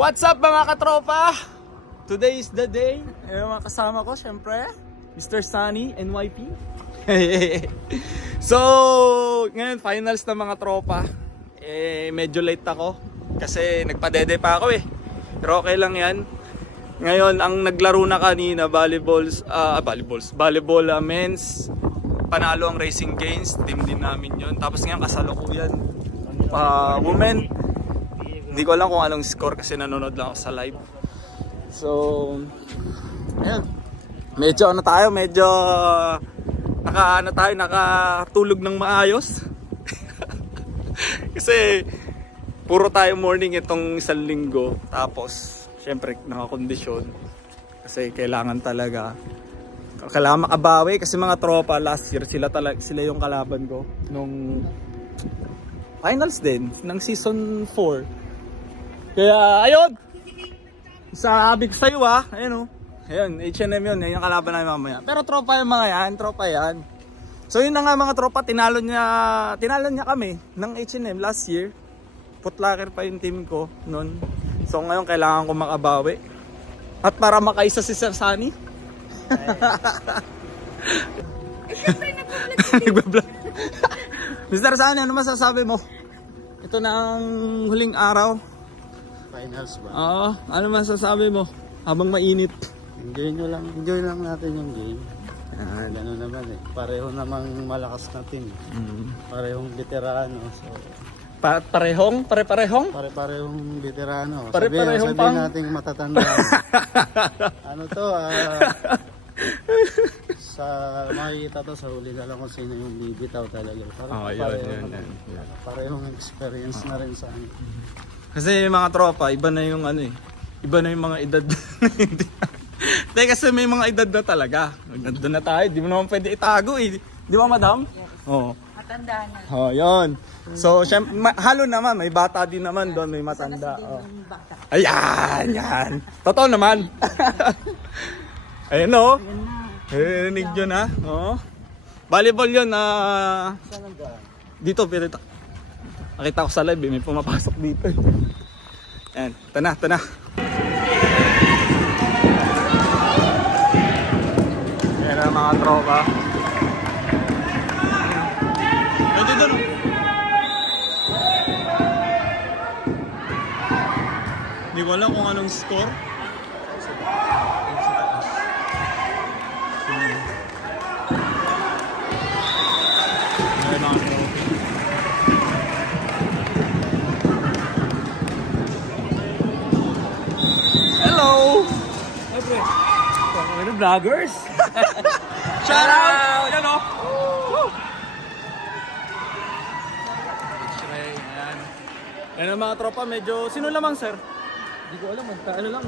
What's up mga katropa? Today is the day. Mga kasama ko syempre, Mr. Sunny, NYP. So, ngayon finals na mga tropa. Medyo late ako kasi nagpadede pa ako Pero okay lang yan. Ngayon, ang naglaro na kanina, volleyball men's. Panalo ang Racing Gains, team din namin yun. Tapos ngayon kasalukuyan women. Hindi ko alam kung anong score kasi nanonood lang ako sa live. So, ayun. Medyo nakatulog ng maayos. Kasi puro tayo morning itong isang linggo. Tapos, syempre nakakondisyon. Kasi kailangan makabawi kasi mga tropa last year sila yung kalaban ko nung finals din ng season 4. Kaya ayun, sabi ko sa'yo ayun H&M yun yung kalaban namin mamaya. Pero tropa yung mga yan, tropa yan. So yun na nga mga tropa, tinalo niya kami ng H&M last year. Putlaker pa yung team ko nun. So ngayon kailangan ko makabawi. At para makaisa si Sir Sunny. Nagbablog. Mr. Sunny, ano masasabi mo? Ito na ang huling araw. Finals ba? Oo, ano masasabi mo habang mainit? Enjoy lang natin yung game. Gano'n naman pareho namang malakas na team. Parehong veterano. So, Pare-parehong? Pare-parehong veterano. Pare-parehong sabihin natin matatanda. Ano to? Makikita to sa huli na lang kung sino yung bibitaw talaga. Yun. Parehong experience na rin sa Kasi mga tropa, iba na yung mga edad. Kasi may mga edad na talaga. Nandun na tayo, di mo naman pwede itago Di ba madam? Oo. Matanda na. Yun. So, syempre, halo naman, may bata din naman doon, may matanda. Ayan, yan. Totoo naman. Ayun rinig yun Volleyball yun dito, pero nakita ko sa live may pumapasok dito Ayan, ito na. Ayan na mga tropa. Pwede doon Hindi ko alam kung anong score. Hello! Ano vloggers? Shout out! Yan Yan ang mga tropa, medyo... Sino lamang sir? Hindi ko alam, ano lang,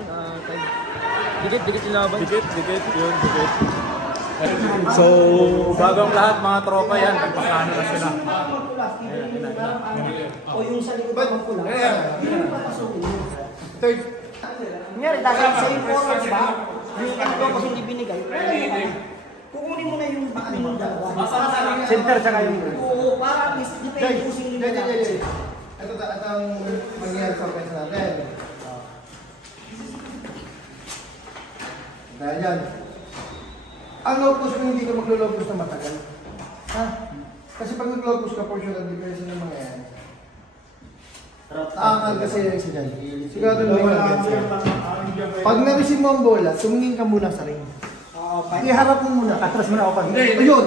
dikit yung laban. Dikit. So, bago ang lahat mga tropa yan, nagpakano na sila. O yung sa likod ng pula. Third. Ngayon, dahil sa yung forwards ba, yung ito kasi hindi binigay, kukunin mo na yung dalawa. Center tsaka yung Oo, para at least depende kung sino yung dalawa. Ito ang mangyayari sa offense natin. Dahil yan. Ang low push mo hindi ka maglo-low push na matagal. Kasi pag nag-low push ka, for sure ang difference ng mga yan. Aangal kasi yung isa dyan. Sigurado mo yung pag na-receive mo ang bola, tumingin ka muna sa ring. Iharap mo muna. Atras mo na ako pag. Yun.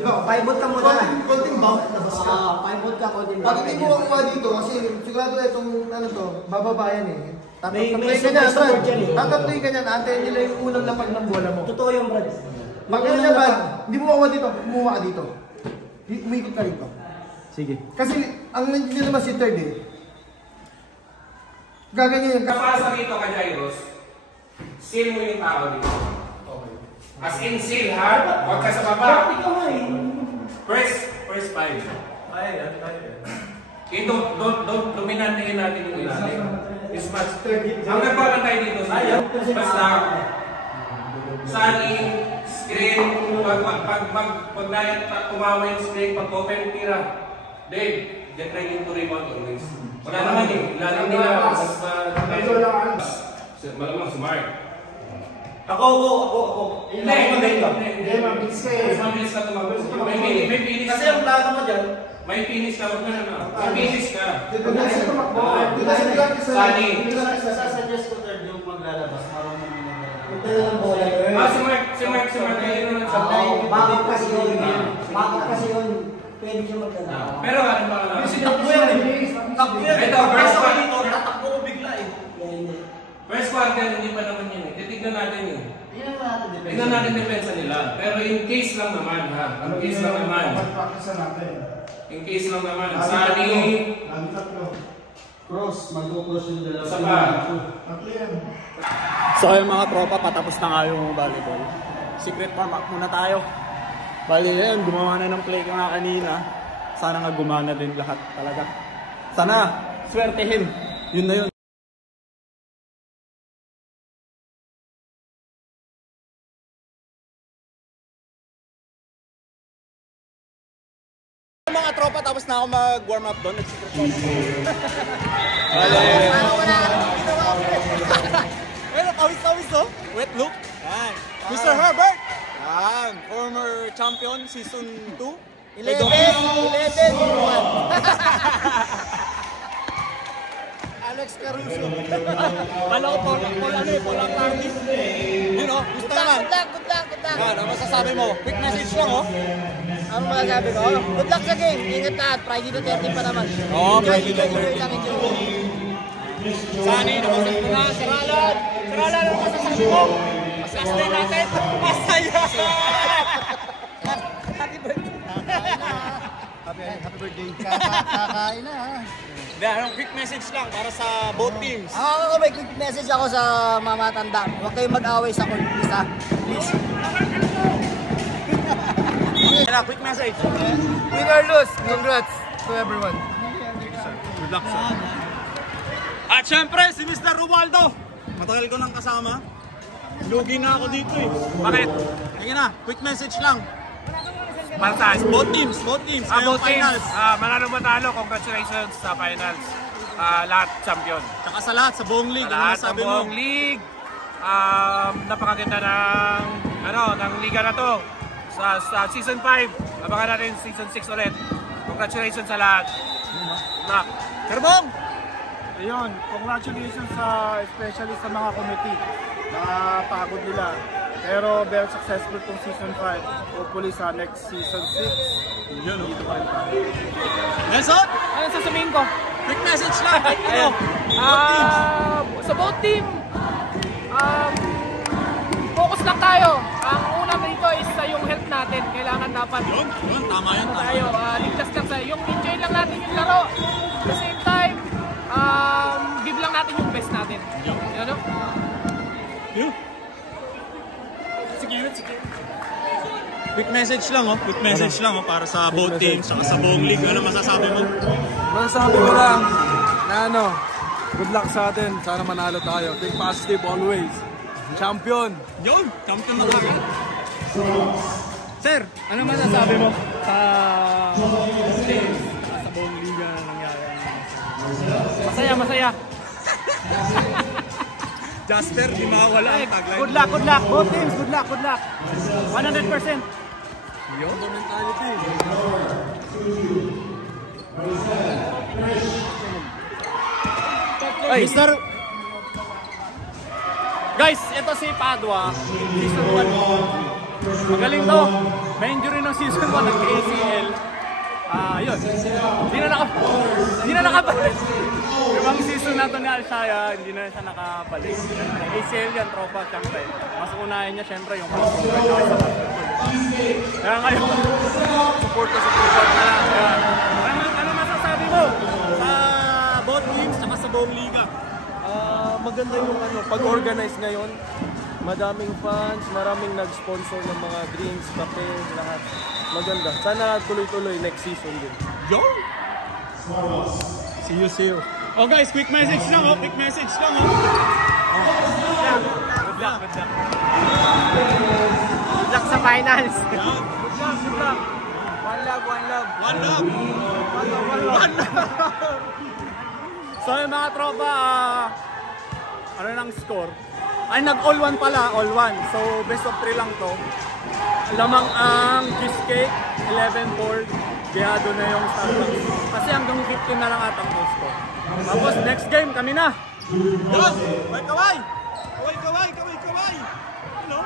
Diba? Paibot ka muna. Konting bump, labas ka. Paibot ka, konting Pag hindi mo makuha dito, kasi sigurado itong bababayan May support dyan Tatatloy ka niyan, antayin nila yung unang lapag ng bola mo. Totoo yung Brad. Pag ano naman, hindi mo makuha dito, kumuha ka dito. Umikot ka rito. Sige. Kasi, ang nandiyan naman si third Gaganyan yung Kapasa dito ka, Jairos, seal mo yung tao dito. Okay. As in seal, ha? Huwag ka sa baba. Press 5. Don't dominantein natin yung ilalim. Dispatch. Ang nagbabantay dito sa'yo, dispatch lang. Sunny, screen, pag tumawa yung screen, pag open, tira. Dave, get ready to rebound always. Wala naman ilalim nila. Malamang si Mark. Ako. Hindi. mabilis ka eh. Mas mabilis ka tumakbo. May finish Kasi ka. ang plano mo dyan, May finish ka. Huwag ka na. May finish ka. Mabilis ka tumakbo. Sani. sasuggest ko third yung maglalabas. Marunong yung maglalabas. Si Mark. Kaya naman sa Bakit kasi yun? Pwede siya maglalabas. Pero ano ba ka Takbo yan. Ito, first one. Tatakbo ko bigla eh. First quarter, hindi pa naman yun eh. Titignan natin yun. Tignan natin depensa nila. Pero in case lang naman ha. In case lang naman. In case lang naman. Sani. Cross, mag-cross yung dalawa. Sa pa. So ayun mga tropa, patapos na nga yung volleyball. Secret warm up muna tayo. Bali yan, gumawa na ng play ko nga kanina. Sana nga gumana din lahat talaga. Sana, swertehin. Yun na yun. Mga tropa, tapos na ako mag-warm up doon. Well, kawis-kawis to. Wet look. Yan. Mr. Herbert. Yan. Former champion, season 2. 11. Alex Caruso. Kala ko Polang Artist. You know, gusto naman. Good luck. Yan, ano masasabi mo? Quick message lang, oh. Ano masasabi ko? Good luck sa game. Ingat lahat. Friday the 13 pa naman. Oo, Friday the Enjoy lang, enjoy. Sani, nabasag mo na. Saralan, ano masasabi mo? Mas-last natin. Masaya! Happy birthday. Happy birthday. Kakain na ha. Hindi, anong quick message lang para sa both teams? Ako may quick message ako sa mga matanda. Huwag kayong mag-away sa court, please ha. Please. Yan, quick message. Win or lose, congrats to everyone. Good luck, sir. At syempre, si Mr. Rubaldo. Matagal ko nang kasama. Lugi na ako dito eh. Bakit? Sige na, quick message lang. Pantas. Both teams. Both Ngayong teams. finals. Manalo matalo. Congratulations sa finals. Lahat champion. Tsaka sa lahat, sa buong league. Ano Lahat ng masasabi mo? buong league. Napakaganda ng liga na to. Sa season 5. Abangan natin season 6 ulit. Congratulations sa lahat. Luck. Kerbong! Ayun, congratulations especially sa mga committee. Napagod nila. Pero very successful tong season 5. Hopefully sa next season 6. Yun, dito pa rin tayo. Nelson! Ano sasabihin ko? Quick message lang. Ano? Sa both team, focus lang tayo. Ang una dito is yung health natin. Kailangan dapat Yun, tama yun. tayo. Ligtas lang tayo. Yung enjoy lang natin yung laro. At the same time, give lang natin yung best natin. Ano? Yun. Sige. Quick message lang, oh. Quick message lang, oh, para sa both teams, saka sa buong league. Ano masasabi mo? Masasabi ko lang na good luck sa atin. Sana manalo tayo. Think positive always. Champion! Yun, champion na kami. Sir, ano masasabi mo sa buong liga na nangyari? Masaya. Jasper, di mawala ang tagline. Good luck. Both teams, good luck. 100%. Yun, mentality. Hey, Mr. Guys, ito si Padua, season 1. Magaling to. May injury ng season 1 ng ACL. Yun. Hindi na nakabalik. Ibang season na to ni Alshaya, hindi na siya nakabalik. ACL yan, tropa, syempre. Mas unahin niya, syempre, yung basketball. Kaya ngayon, support na lang. Ano masasabi mo Sa both teams, saka sa buong liga. Maganda yung pag-organize ngayon. Madaming fans, maraming nag-sponsor ng mga drinks, kape, lahat. Maganda. Sana tuloy-tuloy next season din. Yun! See you. Oh guys, quick message lang, oh. Good luck. Good luck sa finals. Yan. One love. One love. So yung mga tropa, ng score. Ay, nag-all 1 pala, all 1. So, best of 3 lang to. Lamang ang cheesecake, 11-4. Kaya doon na yung Starbucks. Kasi hanggang 15 na lang atang post ko. Tapos, next game, kami na! Yun! Kaway! Kaway! Hello?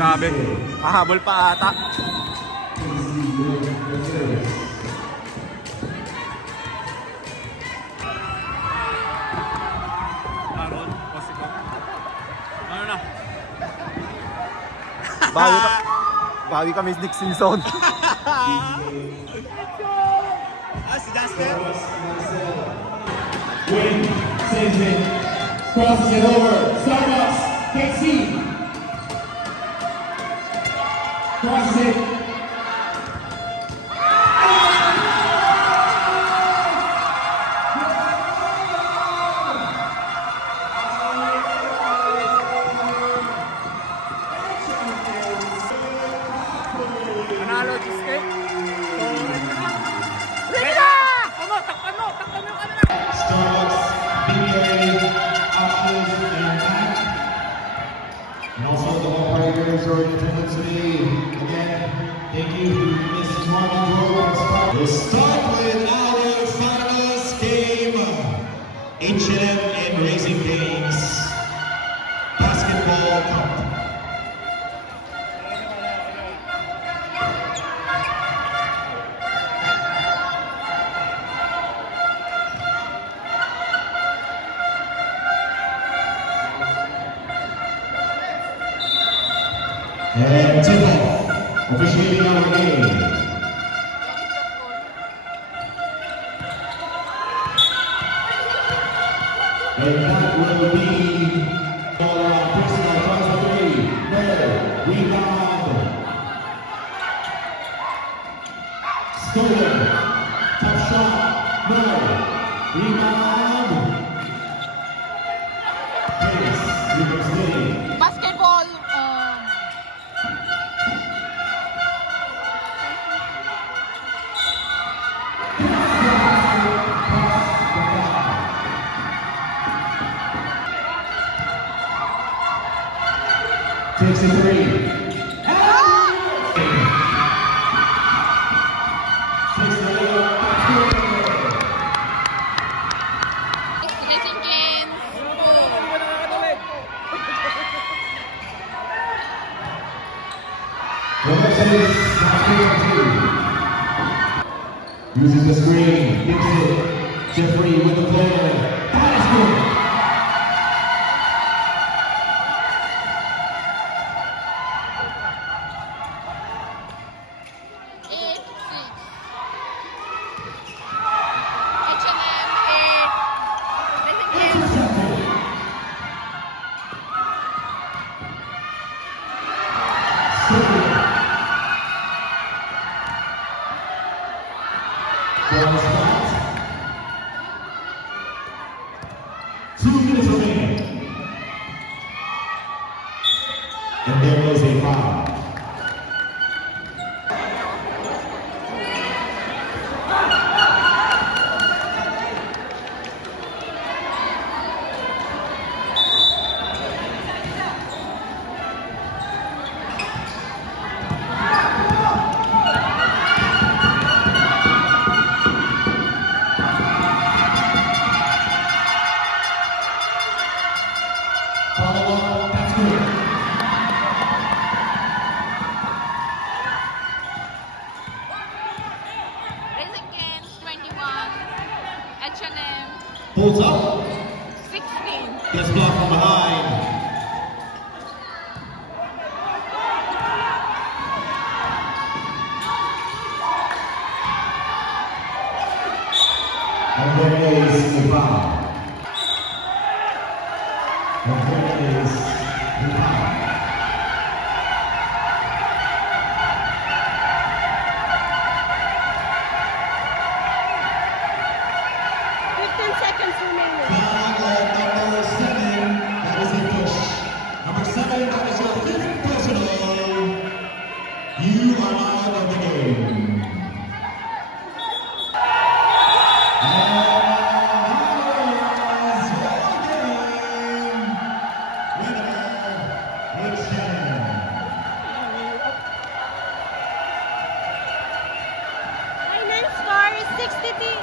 Grabe, pahabol pa ata. Aron, posiko. Ano na? Bawi kami Nick Simpson. Si Jasper. Win, saves it, crosses it over, Starbucks, KC. Crosses it. Panalo, cheesecake. Ready na! Takpan mo yung ano na! Starbucks, BBA, options, and back. And also the whole partners are in attendance today. Again, thank you, Ms. Martin Jordan. We'll start with our finals game. H&M and Racing Games Basketball Cup. And tip-off, officiating our game. And that will be all around personal tries for 3. No, rebound. Stolen. Tough shot. No. Rebound. Pace. Rebound steady. Basketball. Takes a 3. Takes the layup. Racing Games. Uses the screen, gives it. Jeffrey with the player. Basket. One spot. 2 minutes remaining. And there is a foul. Racing Games 21. H&M Pulls up. 16. Gets blocked from behind. And there is the foul. And there is the foul. Seconds remaining. Foul on number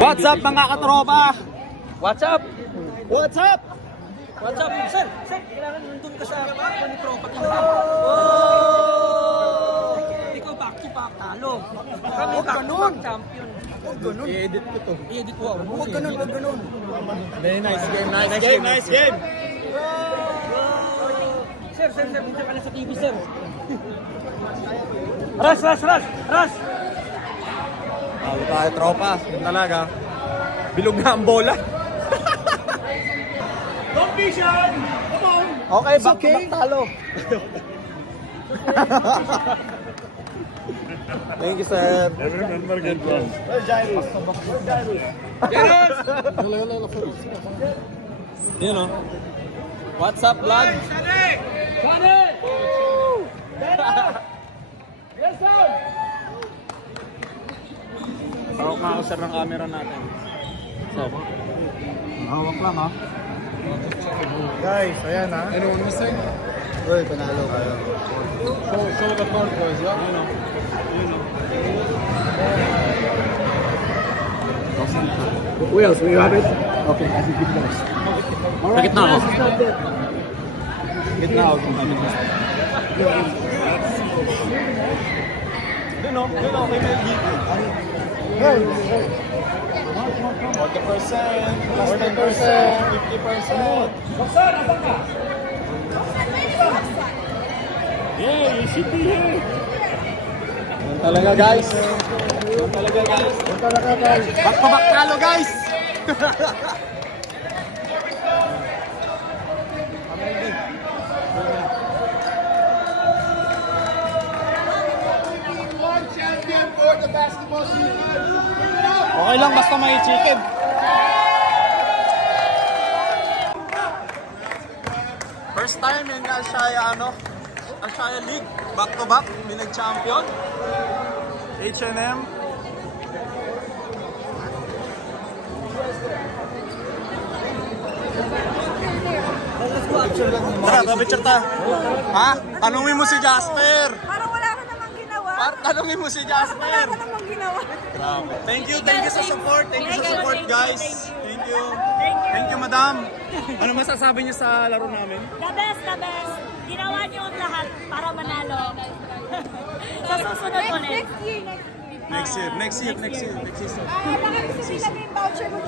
What's up mga katropa? What's up? What's up? What's up? Sir, kailangan nandun ka sa back ni tropa. Ikaw back to back talo. Kami back to back champion. I-edit ko to. I-edit ko. Huwag ganun. Very nice game, nice game. Sir, punta ka na sa TV, sir. Rush! Talo tayo tropa, yun talaga. Bilog na ang bola. Competition! Come on! Okay, back talo. Thank you, sir. Never remember good one. You know. What's up, vlog? Hawak nga ako, sir, ng camera natin. Sir. Hawak lang, ha? Guys, ayan ha. Anyone missing? Uy, panalo kayo. Show the card, guys, yeah? You know. Who else? Will you have it? Okay, I think it goes. Sa gitna ako. Gitna ako. Yun o, may melgi. 40%, plus 10%, 50%. Baksan, asan ka? Yeah, you should be here. Yan talaga, guys. Back to back talo, guys. Okay lang, basta may chicken. First time in Ashaya League, back to back, may nag-champion. H&M. Tara, picture ta. Ha? Tanungin mo si Jasper. Parang wala ka namang ginawa. Tanungin mo si Jasper. Wala ka namang ginawa. Thank you sa support. Guys. Thank you, madam. Ano masasabi niyo sa laro namin? The best. Ginawa niyo ang lahat para manalo. Sa susunod ulit. Next year. Baka gusto nila may voucher mo.